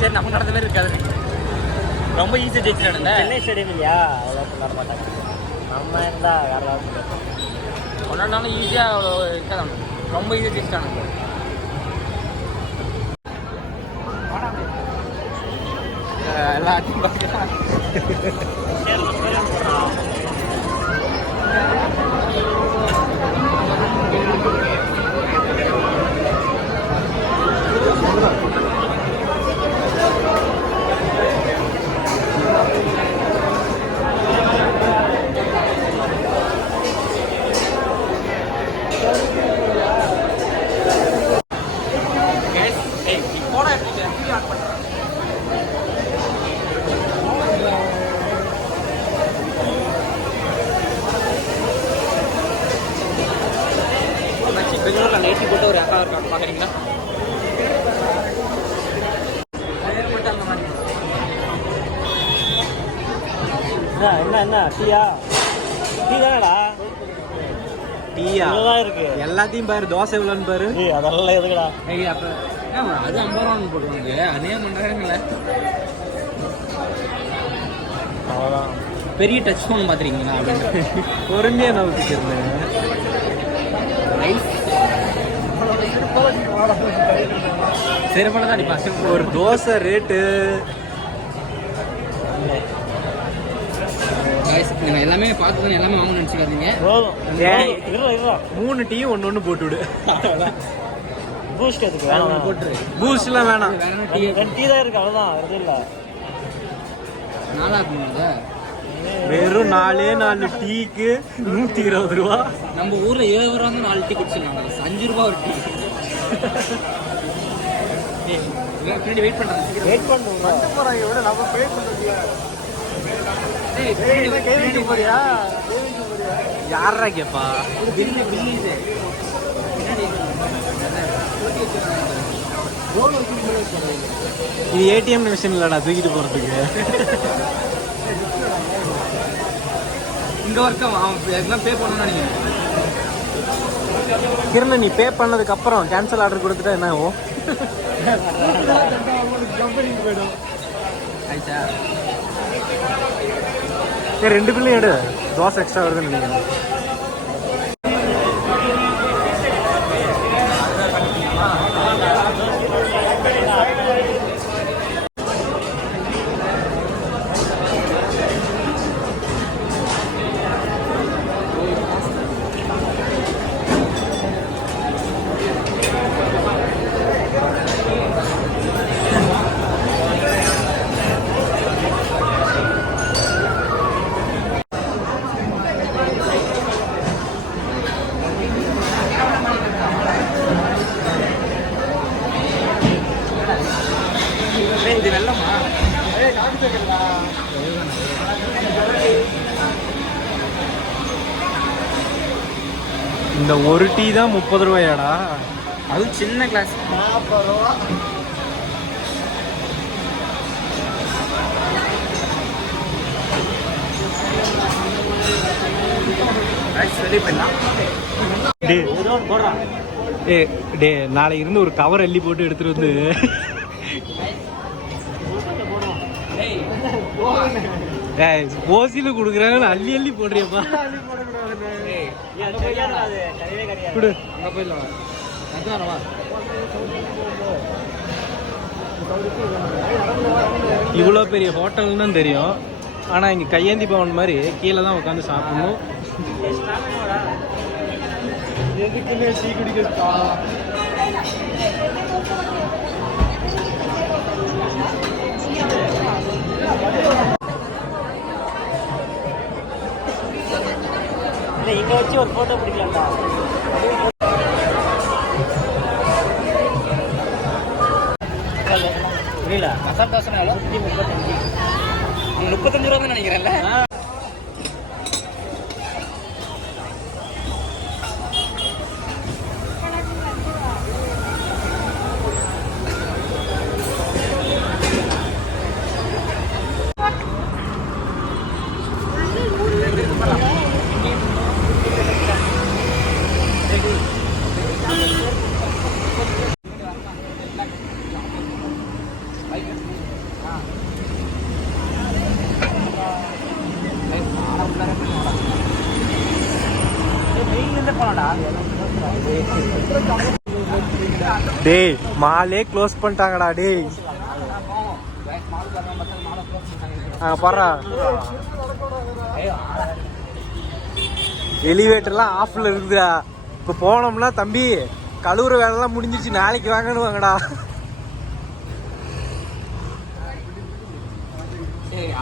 சரி நம்ம நடந்த மாதிரி இருக்காது. ரொம்ப ஈஸியாக ஜெயிச்சிடானுங்க. சென்னை ஸ்டேடியம் இல்லையா, அவ்வளோ கொண்டாட மாட்டாங்க. நம்ம இருந்தா வேற ஏதாவது கொண்டாடினாலும் ஈஸியாக அவ்வளோ இருக்காது. ரொம்ப ஈஸியாக ஜெயிச்சிட்டானுங்க. எல்லாத்தையும் பார்க்கலாம். பெங்களூர்ல நைட்டி போட்டு ஒரு அக்கா இருக்காங்க பாக்குறீங்களா? என்ன டீயா? டீ தானடா? டீயா இருக்கு. எல்லாத்தையும் பாரு. தோசை எவ்வளோன்னு பாரு. அதெல்லாம் எதுக்குடா? அப்ப அது 50 ரூபான்னு போட்டுருவாங்க. அதே பண்ணாருங்களே. அவ்வளோதான். பெரிய டச் ஃபோன் பார்த்துருக்கீங்களா? அப்படின்னு பொறுமையா நம்பிச்சிருந்தேன். சிறப்பான தான் அடிப்பா. ஒரு தோசை ரேட்டு எல்லாமே பார்த்து எல்லாமே வாங்கணும்னு நினச்சிக்காதீங்க. 3 டீ ஒன்று போட்டு விடு. பூஸ்ட் அதுக்கு வேணாம். போட்டுரு. பூஸ்ட்லாம் வேணாம். டீ தான் இருக்கு. அவ்வளோதான். அது இல்லை 4 இருக்குங்க. வெறும் 4 டீக்கு 120 ரூபா. நம்ம ஊர்ல 7 ரூபா தான் 4 டீ குடிச்சிருக்காங்க. 5 ரூபா ஒரு டீ. வெயிட் பண்றாங்க. வெயிட் பண்ணுங்க. நம்ம பே பண்ணல. யாரா கேப்பா? இது ஏடிஎம் மிஷின் இல்லடா தூக்கிட்டு போறதுக்கு. இங்க வரைக்கும் அவன் பே பண்ணணும்னு நினைக்கிறேன். கிரண், நீ பே பண்ணதுக்கு அப்புறம் கேன்சல் ஆர்டர் கொடுத்துட்டா என்ன ஆகும்? ஆயிடுச்சா? 2 பில்லையும் எடு. தோசை எக்ஸ்ட்ரா வருதுன்னு நினைக்கிறேன். இது வெள்ளமா? இந்த ஒரு டீ தான் 30 ரூபாயாடா? அது சின்ன கிளாஸ். 40 ரூபா. நாளைக்கு இருந்து ஒரு கவர் அள்ளி போட்டு எடுத்துட்டு வந்து ஓசியில குடுக்குறாங்க. அள்ளி அள்ளி போடுறியப்பா. இவ்வளோ பெரிய ஹோட்டல்னு தெரியும். ஆனா இங்க கையேந்தி பவன் மாதிரி கீழே தான் உட்காந்து சாப்பிடணும். எதுக்குன்னு டீ குடிக்க இங்க வச்சு ஒரு போட்டோ பிடிக்கலாம்டா. புரியல. மசாலா தோசை 35 ரூபா தான் நினைக்கிறேன்ல. டேய் மாலே க்ளோஸ் பண்ணிட்டாங்கடா டேய். பாரா எலிவேட்டர்லாம் ஆஃப்ல இருக்குதுடா. இப்போ போனோம்னா தம்பி கழுவுற வேலைலாம் முடிஞ்சிருச்சு, நாளைக்கு வாங்கன்னு வாங்கடா.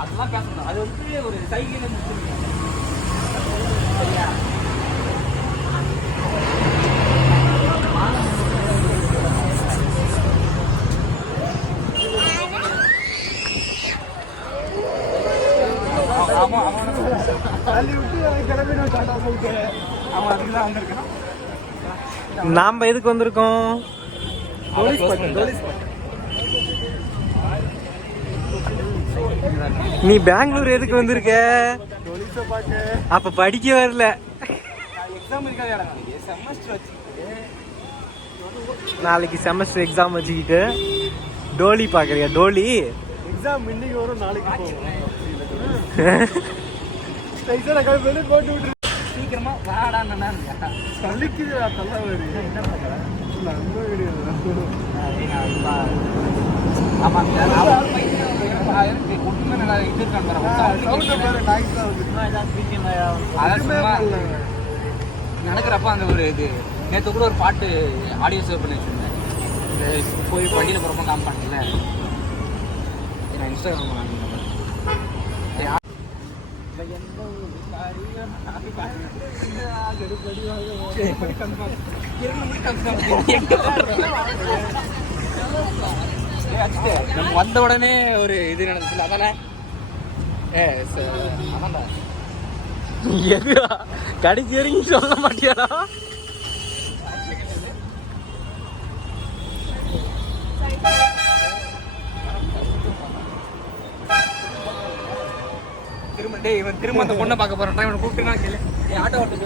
அதெல்லாம் பேசணும். அது வந்து ஒரு சைக்கிள் நாம எதுக்கு வந்திருக்கோம்? நீ பெங்களூர் எதுக்கு வந்திருக்க? அப்ப படிக்க வரல. நாளைக்கு செமஸ்டர் எக்ஸாம் வச்சுக்கிட்டு டோலி பாக்குறியா? டோலி எக்ஸாம் இன்னைக்கு வரும், நாளைக்கு போவோம். சீக்கிரமா வாடா. சலிக்குதுடா தலை. நடக்கிறப்ப அந்த ஒரு இது நேற்று கூட ஒரு பாட்டு ஆடியோ சேவ் பண்ணி வச்சிருந்தேன். போய் வண்டியில் போகிறப்ப காமிப்பாங்கல்ல, நான் இன்ஸ்டாகிராம் நம்ம வந்த உடனே ஒரு இது நடந்துச்சுல, அதானே? அதான்டா. எதுடா கடைசி வரைக்கும் சொல்ல மாட்டியாடா? இவன் திரும்ப அந்த பொண்ணை பார்க்க போறான். இவனை கூப்பிட்டுனா கேளு. ஆட்டோ ஓட்டு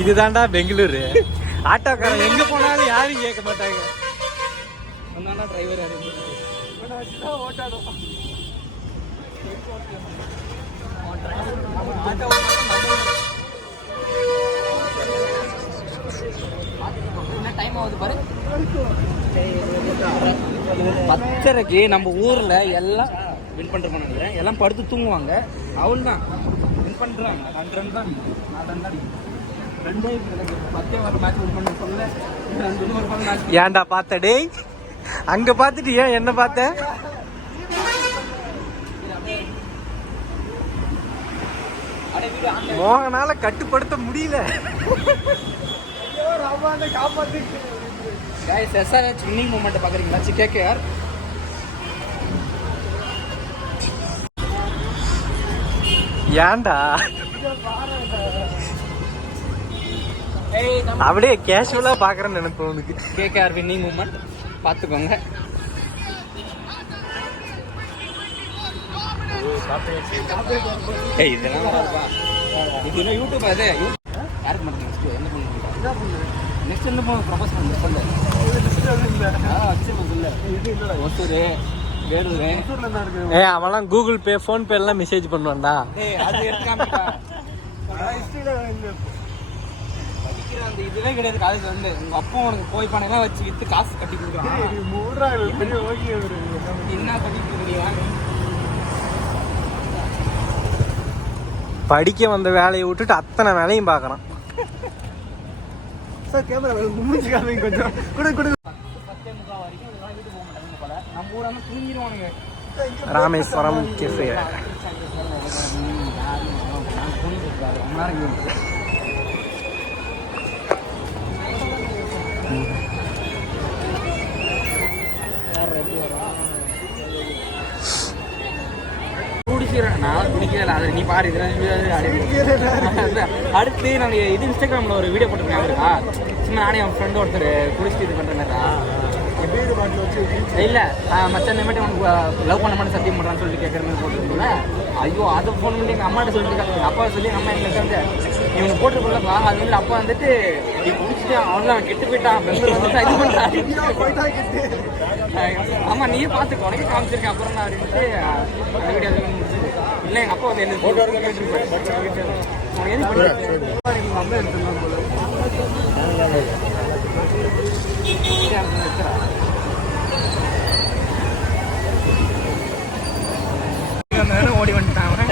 இதுதான்டா பெங்களூரு. ஆட்டோக்காரன் எங்க போனாலும் யாரும் கேட்க மாட்டாங்க. டிரைவர் டைம் ஆகுது பாரு. 10:30க்கு நம்ம ஊர்ல எல்லாம் வின் பண்ணிருப்பான்னு நினைக்கிறேன். எல்லாம் படுத்து தூங்குவாங்க. அவள் தான் வின் பண்றாங்க. 2 ரன் தான், 4 ரன் தான். 2 10 ஓவர் மேட்ச் வின் பண்ண சொல்ல 2 ஓவர் மேட்ச். ஏன்டா பார்த்த டேய்? அங்க பார்த்துட்டு ஏன் என்ன பார்த்த? மோகனால கட்டுப்படுத்த முடியல. गाइस एसआरएच विनिंग मोमेंट பாக்குறீங்களா? கேகேஆர் ஏன்டா அப்படியே கேஷுவலா பாக்குறேன்னு நினைப்பேன் உனக்கு. கேகேஆர் வின்னிங் மூமெண்ட் பாத்துக்கோங்க. ஏய் இதெல்லாம் வராதுப்பா. இது என்ன யூடியூப் அது? யாருக்கு மட்டும் நெக்ஸ்ட் என்ன பண்ணுவீங்க? நெக்ஸ்ட் என்ன பண்ண ப்ரொபோஸ் பண்ணு சொல்லு. ஒருத்தர் வேறூர் அவன்லாம் கூகுள் பே ஃபோன் பே எல்லாம் மெசேஜ் பண்ணுவான்டா. அது எடுத்துக்காமட்டா படிக்கிற அந்த இதுவே கிடையாது. காலேஜ் வந்து உங்க அப்பா உனக்கு போய் பணம் வச்சு வித்து காசு கட்டி கொடுக்குறான். என்ன படிக்கிறீங்க? படிக்க வந்த வேலையை விட்டுட்டு அத்தனை வேலையும் பார்க்கறான். சார் கேமரா மூஞ்சிக்காம கொஞ்சம் குடு குடு. 10:30 வரைக்கும் இதெல்லாம் வீட்டு போக மாட்டாங்க போல. நம்ம ஊரான தூங்கிடுவானுங்க. ராமேஸ்வரம் கேஃபே. நான் குடிக்கல. அது நீ பாரு. அடுத்து நான் இது இன்ஸ்டாகிராம்ல ஒரு வீடியோ போட்டுருக்கேன். இருக்கா சும்மா நானே என் ஃப்ரெண்ட் ஒருத்தர் குடிச்சிட்டு இது பண்றேன்டா. இல்ல மச்சான் இந்த மாதிரி உனக்கு லவ் பண்ண மாட்டேன் சத்தியம் பண்றான்னு சொல்லிட்டு கேட்கற மாதிரி போட்டுருக்கோம்ல. ஐயோ அதை ஃபோன் பண்ணி எங்க அம்மாட்ட சொல்லிட்டு எங்க அப்பா சொல்லி அம்மா எங்களுக்கு வந்து இவங்க போட்டுருக்கோம்ல. அது வந்து அப்பா வந்துட்டு நீ குடிச்சிட்டு அவன் கெட்டு போயிட்டான் பெங்களூர் வந்துட்டு இது பண்றான். ஆமா நீயே பாத்துக்கோ, உனக்கு காமிச்சிருக்கேன். அப்புறம் நான் அப்படின்ட்டு அந்த வீடியோ முடிச்சது. இல்லை எங்கள் அப்பா வந்து என்ன அம்மா எடுத்துலாம் போல ஓடி வந்துட்டாங்க.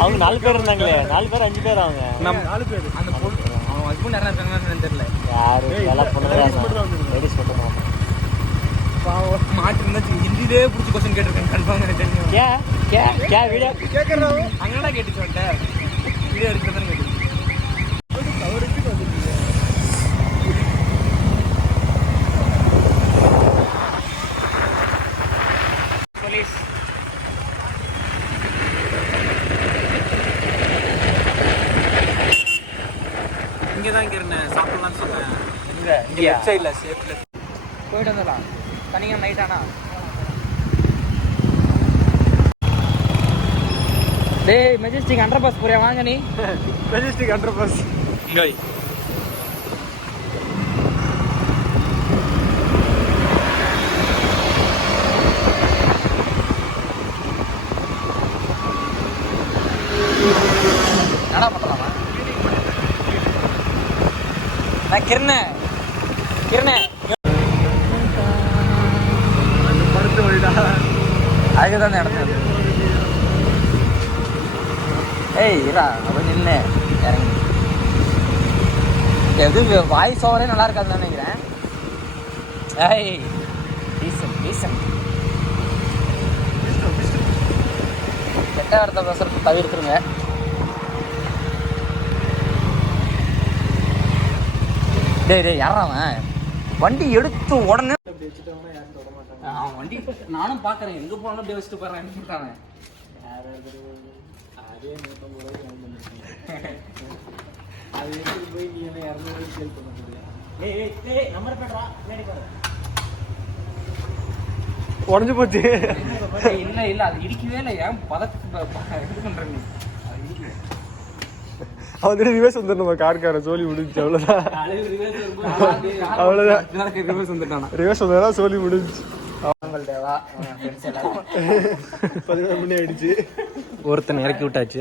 அவங்க 4 பேர் இருந்தாங்களே, 4 பேர் 5 பேர் அவங்க. நம்ம 4 பேர் அந்த பொண்ணு அவங்க ஹஸ்பண்ட் யாரா இருக்காங்கன்னு தெரியல. யாரு வேலை பண்ணுறாங்க பாவம் மாட்டு இருந்தாச்சு ஹிந்திலே பிடிச்சி கொஸ்டின் கேட்டிருக்கேன் கன்ஃபார்ம் தெரியும். வீடியோ கேட்கறாங்க அங்கடா கேட்டுச்சு வந்துட்டேன் வீடியோ இருக்கிறது கேட்டு போலீஸ் இங்கே தான் இருந்தேன், சாப்பிடலாம்னு சொன்னேன். இங்கே லெஃப்ட் சைடில் சேஃப்ல போயிட்டு வந்துடலாம். தனியாக நைட் ஆனா டேய் மெஜஸ்டிக் அண்டர் பாஸ் போறியா வாங்க நீ. மெஜஸ்டிக் அண்டர் பாஸ் இங்கே என்னடா பண்ணுறாமா நான் கிரண படுத்து வழிடா அதுக்கு தான் இந்த இடத்துல ஏய் இரா அப்போ நின்று இறங்கி எது வாய்ஸ் ஓவரே நல்லா இருக்காதுன்னு நினைக்கிறேன். ஏய் டீசன்ட் கெட்ட வார்த்தை பேசுறது தவிர்த்துருங்க. டேய் யாராவன் வண்டி எடுத்து உடனே வண்டி நானும் பார்க்குறேன் எங்கே போனாலும் அப்படியே வச்சுட்டு போகிறேன். அது எடுத்து போய் நீ என்ன 200 சேல் பண்ண முடியாது. உடஞ்சு போச்சு. இல்லை அது இடிக்கவே இல்லை. ஏன் இது பண்ணுறேன் நீ அவன் ரிவர்ஸ் வந்து நம்ம கார்கார சோலி முடிஞ்சு. அவ்வளோதான் அவ்வளோதான் ரிவர்ஸ் வந்துட்டானா ரிவர்ஸ் வந்தா சோலி முடிஞ்சு. தேவா 10 மணி ஆயிடுச்சு. ஒருத்தனை இறக்கி விட்டாச்சு.